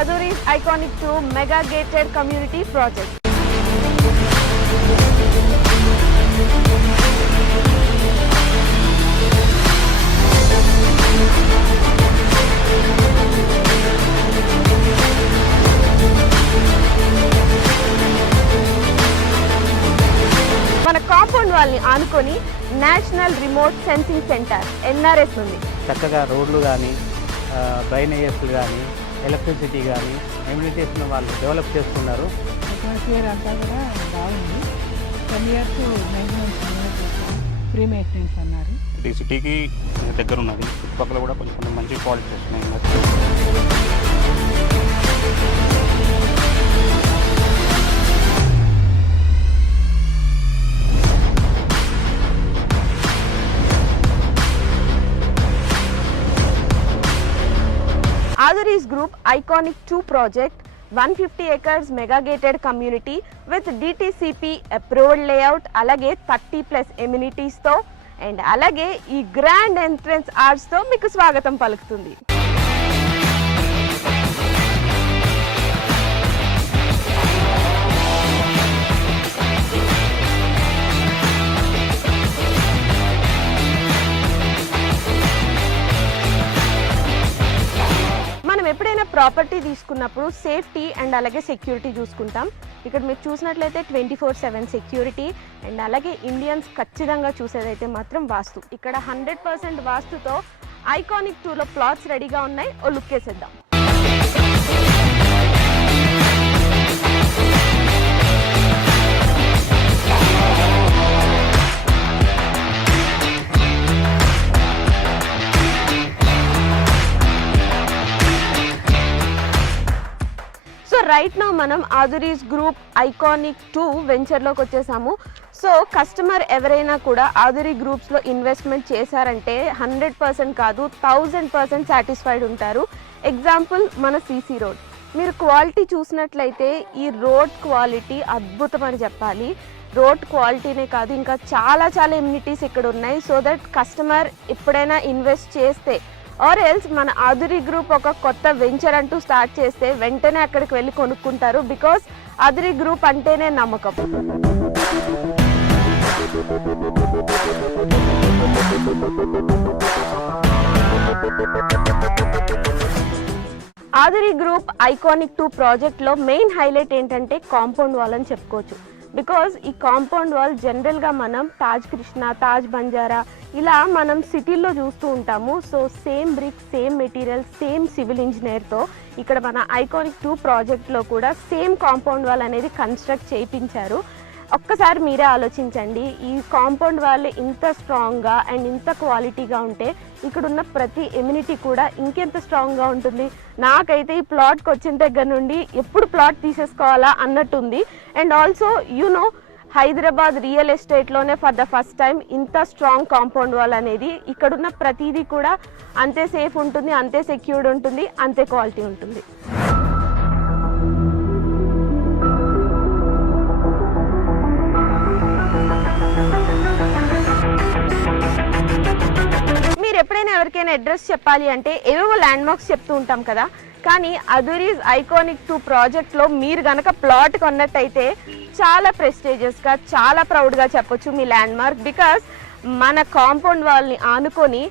Azuri's Iconic 2 Mega Gated Community Project. మన compound వాళ్ళని ఆనుకొని national remote sensing centre NRS ఉంది. చక్కగా రోడ్లు కానీ డ్రైనేజెస్లు కానీ ఎలక్ట్రిసిటీ కానీ ఎమ్యూనిటీస్ను వాళ్ళు డెవలప్ చేస్తున్నారు. అట్మాస్ఫియర్ అంతా కూడా బాగుంది. 10 years మెయింటెనెన్స్ ఫ్రీ మెయింటెనెన్స్ అన్నారు. ఇది సిటీకి దగ్గర ఉన్నది. చుట్టుపక్కల కూడా కొంచెం మంచి క్వాలిటీస్ వస్తున్నాయి. Azuri's Group Iconic 2 project 150 acres mega gated community with DTCP approved layout alage 30+ amenities తో అండ్ అలాగే ఈ గ్రాండ్ ఎంట్రన్స్ ఆర్చ్ తో మీకు స్వాగతం పలుకుతుంది. మనం ఎప్పుడైనా ప్రాపర్టీ తీసుకున్నప్పుడు సేఫ్టీ అండ్ అలాగే సెక్యూరిటీ చూసుకుంటాం. ఇక్కడ మీరు చూసినట్లయితే 24/7 సెక్యూరిటీ అండ్ అలాగే ఇండియన్స్ ఖచ్చితంగా చూసేదైతే మాత్రం వాస్తు. ఇక్కడ 100% వాస్తుతో ఐకానిక్ 2లో ప్లాట్స్ రెడీగా ఉన్నాయి. ఓ లుక్ వేసేద్దాం. రైట్ నౌ మనం Azuri's Group Iconic 2 వెంచర్లోకి వచ్చేసాము. సో కస్టమర్ ఎవరైనా కూడా Azuri గ్రూప్స్లో ఇన్వెస్ట్మెంట్ చేశారంటే 100% కాదు 1000% సాటిస్ఫైడ్ ఉంటారు. ఎగ్జాంపుల్ మన CC రోడ్. మీరు క్వాలిటీ చూసినట్లయితే ఈ రోడ్ క్వాలిటీ అద్భుతం అని చెప్పాలి. రోడ్ క్వాలిటీనే కాదు ఇంకా చాలా ఎమ్యూనిటీస్ ఇక్కడ ఉన్నాయి. సో దట్ కస్టమర్ ఎప్పుడైనా ఇన్వెస్ట్ చేస్తే ఆర్ ఎల్స్ మన Azuri గ్రూప్ ఒక కొత్త వెంచర్ అంటూ స్టార్ట్ చేస్తే వెంటనే అక్కడికి వెళ్ళి కొనుక్కుంటారు. బికాస్ Azuri గ్రూప్ అంటేనే నమ్మకం. Azuri గ్రూప్ ఐకానిక్ 2 ప్రాజెక్ట్లో మెయిన్ హైలైట్ ఏంటంటే కాంపౌండ్ వాల్ అని చెప్పుకోవచ్చు. బికాజ్ ఈ కాంపౌండ్ వాల్ జనరల్గా మనం తాజ్ కృష్ణ, తాజ్ బంజారా ఇలా మనం సిటీల్లో చూస్తూ ఉంటాము. So same brick, same material, same civil ఇంజనీర్తో ఇక్కడ మన ఐకానిక్ 2 ప్రాజెక్ట్లో కూడా సేమ్ కాంపౌండ్ వాల్ అనేది కన్స్ట్రక్ట్ చేయించారు. ఒక్కసారి మీరే ఆలోచించండి, ఈ కాంపౌండ్ వాల్ ఇంత స్ట్రాంగ్గా అండ్ ఇంత క్వాలిటీగా ఉంటే ఇక్కడున్న ప్రతి ఎమ్యూనిటీ కూడా ఇంకెంత స్ట్రాంగ్గా ఉంటుంది. నాకైతే ఈ ప్లాట్కి వచ్చిన దగ్గర నుండి ఎప్పుడు ప్లాట్ తీసేసుకోవాలా అన్నట్టుంది. And also you know Hyderabad real ఎస్టేట్లోనే ఫర్ ద ఫస్ట్ టైం ఇంత స్ట్రాంగ్ కాంపౌండ్ వాల్ అనేది ఇక్కడున్న ప్రతిదీ కూడా అంతే సేఫ్ ఉంటుంది, అంతే సెక్యూర్డ్ ఉంటుంది, అంతే క్వాలిటీ ఉంటుంది. మీరు ఎప్పుడైనా ఎవరికైనా అడ్రస్ చెప్పాలి అంటే ఏవేవో ల్యాండ్ మార్క్స్ చెప్తూ ఉంటాం కదా, కానీ Azuri's Iconic 2 ప్రాజెక్ట్లో మీరు కనుక ప్లాట్ కొన్నట్టయితే చాలా ప్రెస్టీజియస్గా, చాలా ప్రౌడ్గా చెప్పొచ్చు మీ ల్యాండ్ మార్క్. బికాస్ మన కాంపౌండ్ వాల్ని ఆనుకొని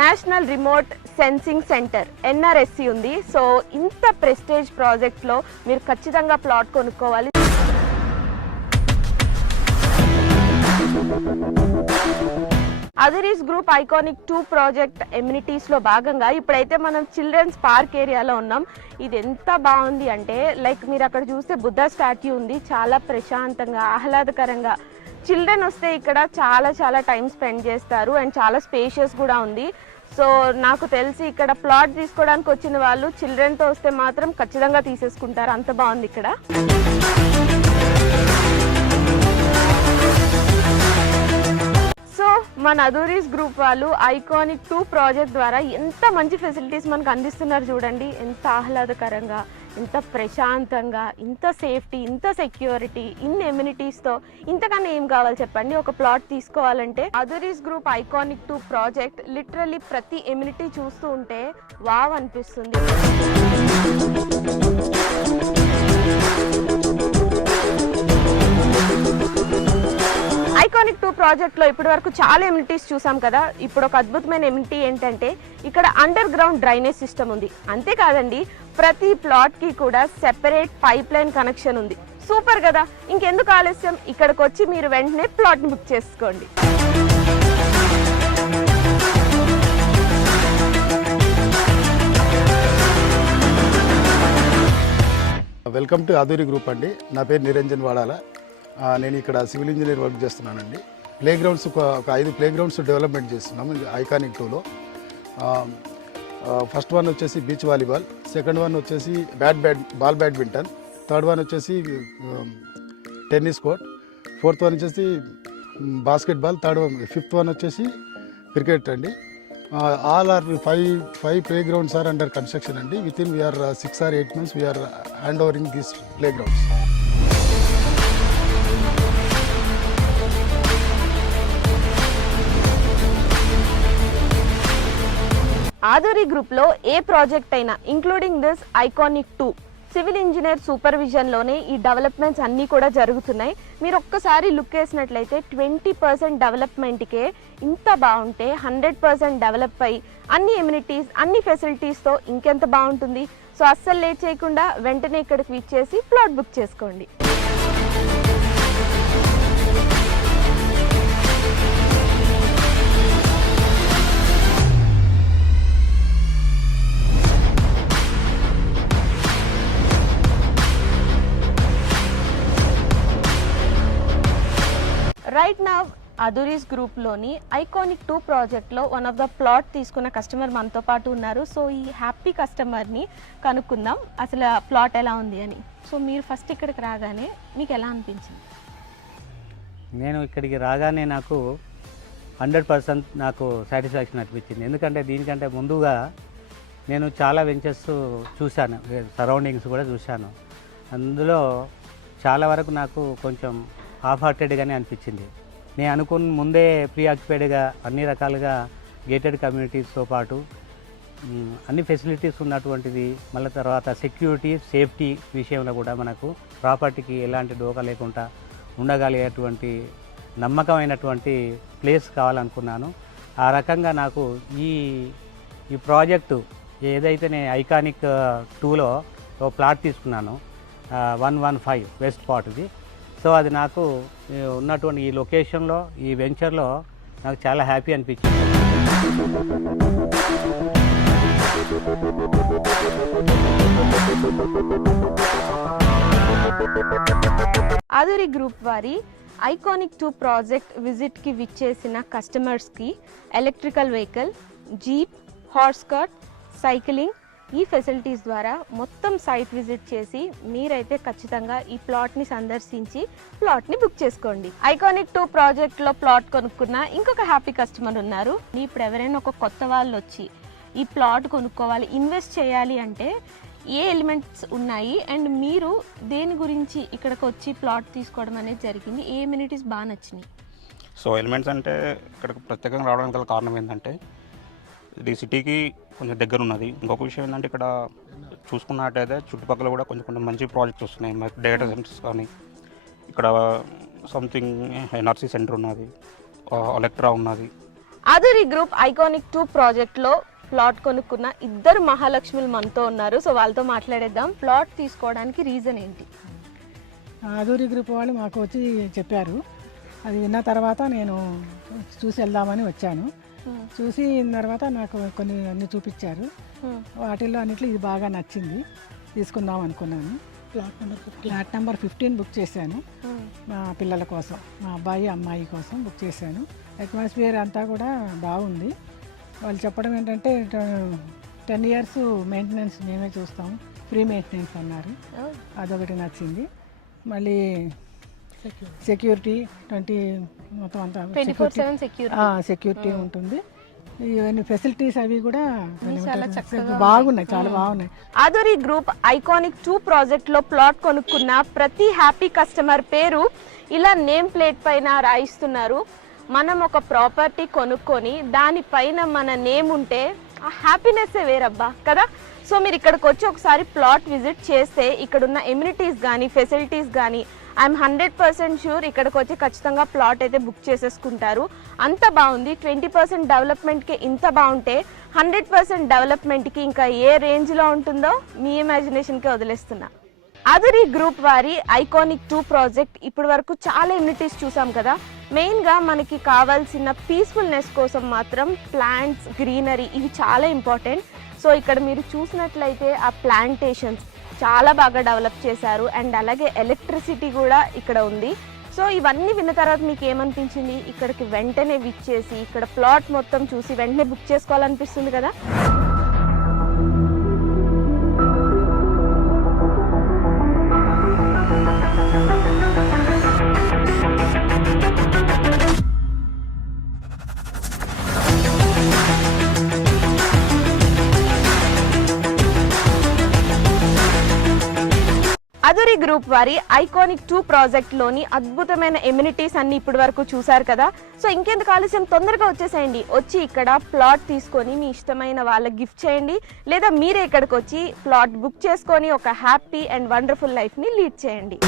national remote sensing centre NRSC ఉంది. సో ఇంత ప్రెస్టేజ్ ప్రాజెక్ట్లో మీరు ఖచ్చితంగా ప్లాట్ కొనుక్కోవాలి. Azuri's Group Iconic 2 ప్రాజెక్ట్ ఎమ్యూనిటీస్లో భాగంగా ఇప్పుడైతే మనం చిల్డ్రన్స్ పార్క్ ఏరియాలో ఉన్నాం. ఇది ఎంత బాగుంది అంటే లైక్ మీరు అక్కడ చూస్తే బుద్ధ స్టాట్యూ ఉంది. చాలా ప్రశాంతంగా, ఆహ్లాదకరంగా చిల్డ్రన్ వస్తే ఇక్కడ చాలా టైం స్పెండ్ చేస్తారు. అండ్ చాలా స్పేషియస్ కూడా ఉంది. సో నాకు తెలిసి ఇక్కడ ప్లాట్ తీసుకోవడానికి వచ్చిన వాళ్ళు చిల్డ్రన్తో వస్తే మాత్రం ఖచ్చితంగా తీసేసుకుంటారు. అంత బాగుంది ఇక్కడ. సో మన Azuri's గ్రూప్ వాళ్ళు ఐకానిక్ 2 ప్రాజెక్ట్ ద్వారా ఎంత మంచి ఫెసిలిటీస్ మనకు అందిస్తున్నారు చూడండి. ఎంత ఆహ్లాదకరంగా, ఇంత ప్రశాంతంగా, ఇంత సేఫ్టీ, ఇంత సెక్యూరిటీ, ఇన్ని ఎమ్యూనిటీస్తో ఇంతకన్నా ఏం కావాలి చెప్పండి. ఒక ప్లాట్ తీసుకోవాలంటే అదురీస్ గ్రూప్ ఐకానిక్ 2 ప్రాజెక్ట్ లిటరల్లీ ప్రతి ఎమ్యూనిటీ చూస్తూ ఉంటే వావ్ అనిపిస్తుంది. ఐకానిక్ 2 ప్రాజెక్ట్లో ఇప్పటి వరకు చాలా ఎమ్యూనిటీస్ చూసాం కదా. ఇప్పుడు ఒక అద్భుతమైన ఎమ్యూనిటీ ఏంటంటే ఇక్కడ అండర్ గ్రౌండ్ డ్రైనేజ్ సిస్టమ్ ఉంది. అంతేకాదండి, ప్రతి ప్లాట్కి కూడా సెపరేట్ పైప్ లైన్ కనెక్షన్ ఉంది. సూపర్ కదా. ఇంకెందుకు ఆలస్యం, ఇక్కడికి వచ్చి మీరు వెంటనే ప్లాట్ని బుక్ చేసుకోండి. వెల్కమ్ టు అదూరి గ్రూప్ అండి. నా పేరు నిరంజన్ వాడాల. నేను ఇక్కడ సివిల్ ఇంజనీర్ వర్క్ చేస్తున్నానండి. ప్లే గ్రౌండ్స్ ఒక 5 ప్లే గ్రౌండ్స్ డెవలప్మెంట్ చేస్తున్నాము ఐకానిక్ 2లో. ఫస్ట్ వన్ వచ్చేసి బీచ్ వాలీబాల్, సెకండ్ వన్ వచ్చేసి బాల్ బ్యాడ్మింటన్, థర్డ్ వన్ వచ్చేసి టెన్నిస్ కోర్ట్, ఫోర్త్ వన్ వచ్చేసి బాస్కెట్బాల్, ఫిఫ్త్ వన్ వచ్చేసి క్రికెట్ అండి. All are 5 playgrounds are under construction అండి. Within we're 6 or 8 months we're hand overing these playgrounds. Aduri గ్రూప్లో ఏ project అయినా including this iconic 2 civil engineer సూపర్విజన్లోనే ఈ developments అన్నీ కూడా జరుగుతున్నాయి. మీరు ఒక్కసారి లుక్ వేసినట్లయితే 20% డెవలప్మెంట్కే ఇంత బాగుంటే 100% డెవలప్ అయ్యి అన్ని ఎమ్యూనిటీస్, అన్ని ఫెసిలిటీస్తో ఇంకెంత బాగుంటుంది. సో అస్సలు లేట్ చేయకుండా వెంటనే ఇక్కడికి విచ్చేసి ప్లాట్ బుక్ చేసుకోండి. రైట్ నౌ అదురీస్ గ్రూప్లోని ఐకానిక్ 2 ప్రాజెక్ట్లో వన్ ఆఫ్ ద ప్లాట్ తీసుకున్న కస్టమర్ మనతో పాటు ఉన్నారు. సో ఈ హ్యాపీ కస్టమర్ని కనుక్కుందాం అసలు ప్లాట్ ఎలా ఉంది అని. సో మీరు ఫస్ట్ ఇక్కడికి రాగానే మీకు ఎలా అనిపించింది? నేను ఇక్కడికి రాగానే నాకు 100% నాకు సాటిస్ఫాక్షన్ అనిపించింది. ఎందుకంటే దీనికంటే ముందుగా నేను చాలా వెంచర్స్ చూశాను, సరౌండింగ్స్ కూడా చూశాను. అందులో చాలా వరకు నాకు కొంచెం హాఫ్ హార్టెడ్గానే అనిపించింది. నేను అనుకున్న ముందే ప్రీ ఆక్యుపైడ్గా అన్ని రకాలుగా గేటెడ్ కమ్యూనిటీస్తో పాటు అన్ని ఫెసిలిటీస్ ఉన్నటువంటిది, మళ్ళీ తర్వాత సెక్యూరిటీ, సేఫ్టీ విషయంలో కూడా మనకు ప్రాపర్టీకి ఎలాంటి డోకా లేకుండా ఉండగలిగేటువంటి నమ్మకమైనటువంటి ప్లేస్ కావాలనుకున్నాను. ఆ రకంగా నాకు ఈ ప్రాజెక్టు ఏదైతే నేను ఐకానిక్ 2లో ఒక ప్లాట్ తీసుకున్నాను 115 వెస్ట్ పార్ట్ది. సో అది నాకు ఉన్నటువంటి ఈ లొకేషన్లో, ఈ వెంచర్లో నాకు చాలా హ్యాపీ అనిపించింది. ఆదూరి గ్రూప్ వారి ఐకానిక్ 2 ప్రాజెక్ట్ విజిట్కి విచ్చేసిన కస్టమర్స్కి electrical vehicle, jeep, horse cart, cycling ఈ ఫెసిలిటీస్ ద్వారా మొత్తం సైట్ విజిట్ చేసి మీరైతే ఖచ్చితంగా ఈ ప్లాట్ని సందర్శించి ప్లాట్ని బుక్ చేసుకోండి. ఐకానిక్ 2 ప్రాజెక్ట్లో ప్లాట్ కొనుక్కున్న ఇంకొక హ్యాపీ కస్టమర్ ఉన్నారు. ఇప్పుడు ఎవరైనా ఒక కొత్త వాళ్ళు వచ్చి ఈ ప్లాట్ కొనుక్కోవాలి, ఇన్వెస్ట్ చేయాలి అంటే ఏ ఎలిమెంట్స్ ఉన్నాయి అండ్ మీరు దేని గురించి ఇక్కడికి వచ్చి ప్లాట్ తీసుకోవడం అనేది జరిగింది? ఏ ఎమ్యూనిటీస్ బాగా నచ్చినాయి? సో ఎలిమెంట్స్ అంటే ఇక్కడికి ప్రత్యేకంగా రావడానికి గల కారణం ఏంటంటే ఇది సిటీకి కొంచెం దగ్గర ఉన్నది. ఇంకొక విషయం ఏంటంటే ఇక్కడ చూసుకున్నట్టయితే చుట్టుపక్కల కూడా కొంచెం మంచి ప్రాజెక్ట్స్ వస్తున్నాయి. డేటా సెంటర్స్ కానీ, ఇక్కడ సంథింగ్ ఎన్ఆర్సీ సెంటర్ ఉన్నది, ఎలక్ట్రా ఉన్నది. ఆదూరి గ్రూప్ ఐకానిక్ 2 ప్రాజెక్ట్లో ప్లాట్ కొనుక్కున్న 2 మహాలక్ష్ములు మనతో ఉన్నారు. సో వాళ్ళతో మాట్లాడేద్దాం. ప్లాట్ తీసుకోవడానికి రీజన్ ఏంటి? ఆదూరి గ్రూప్ వాళ్ళు మాకు వచ్చి చెప్పారు. అది విన్న తర్వాత నేను చూసి వెళ్దామని వచ్చాను. చూసి తర్వాత నాకు కొన్ని అన్ని చూపించారు. వాటిల్లో అన్నిట్లో ఇది బాగా నచ్చింది, తీసుకుందాం అనుకున్నాను. ఫ్లాట్ నెంబర్ 15 బుక్ చేశాను. మా పిల్లల కోసం, మా అబ్బాయి అమ్మాయి కోసం బుక్ చేశాను. అట్మాస్ఫియర్ అంతా కూడా బాగుంది. వాళ్ళు చెప్పడం ఏంటంటే 10 years మెయింటెనెన్స్ మేమే చూస్తాం, ఫ్రీ మెయింటెనెన్స్ అన్నారు. అదొకటి నచ్చింది. మళ్ళీ సెక్యూరిటీ మొత్తం అంతా సెక్యూరిటీ ఉంటుంది. ఇవన్నీ ఫెసిలిటీస్ అవి కూడా బాగున్నాయి, చాలా బాగున్నాయి. ఆధురి గ్రూప్ ఐకానిక్ 2 ప్రాజెక్ట్లో ప్లాట్ కొనుక్కున్న ప్రతి హ్యాపీ కస్టమర్ పేరు ఇలా నేమ్ ప్లేట్ పైన రాయిస్తున్నారు. మనం ఒక ప్రాపర్టీ కొనుక్కొని దానిపైన మన నేమ్ ఉంటే ఆ హ్యాపీనెస్సే వేరబ్బా కదా. సో మీరు ఇక్కడికి వచ్చి ఒకసారి ప్లాట్ విజిట్ చేస్తే ఇక్కడున్న ఎమ్యూనిటీస్ కానీ ఫెసిలిటీస్ కానీ ఐఎమ్ 100% షూర్ ఇక్కడికి వచ్చి ఖచ్చితంగా ప్లాట్ అయితే బుక్ చేసేసుకుంటారు. అంత బాగుంది. 20% డెవలప్మెంట్కి ఇంత బాగుంటే 100% డెవలప్మెంట్కి ఇంకా ఏ రేంజ్లో ఉంటుందో మీ ఇమాజినేషన్కే వదిలేస్తున్నా. ఆధురి గ్రూప్ వారి ఐకానిక్ 2 ప్రాజెక్ట్ ఇప్పటి వరకు చాలా ఎమ్యూనిటీస్ చూసాం కదా. మెయిన్గా మనకి కావాల్సిన పీస్ఫుల్నెస్ కోసం మాత్రం ప్లాంట్స్, గ్రీనరీ ఇవి చాలా ఇంపార్టెంట్. సో ఇక్కడ మీరు చూసినట్లయితే ఆ ప్లాంటేషన్స్ చాలా బాగా డెవలప్ చేశారు అండ్ అలాగే ఎలక్ట్రిసిటీ కూడా ఇక్కడ ఉంది. సో ఇవన్నీ విన్న తర్వాత మీకు ఏమనిపించింది? ఇక్కడికి వెంటనే విచ్చేసి ఇక్కడ ప్లాట్ మొత్తం చూసి వెంటనే బుక్ చేసుకోవాలనిపిస్తుంది కదా. ఆధురి గ్రూప్ వారి ఐకానిక్ 2 ప్రాజెక్ట్లోని అద్భుతమైన ఎమ్యూనిటీస్ అన్ని ఇప్పటి వరకు చూసారు కదా. సో ఇంకెందుకు ఆలస్యం, తొందరగా వచ్చేసేయండి. వచ్చి ఇక్కడ ప్లాట్ తీసుకొని మీ ఇష్టమైన వాళ్ళకి గిఫ్ట్ చేయండి, లేదా మీరే ఇక్కడికి వచ్చి ప్లాట్ బుక్ చేసుకొని ఒక హ్యాపీ అండ్ వండర్ఫుల్ లైఫ్ని లీడ్ చేయండి.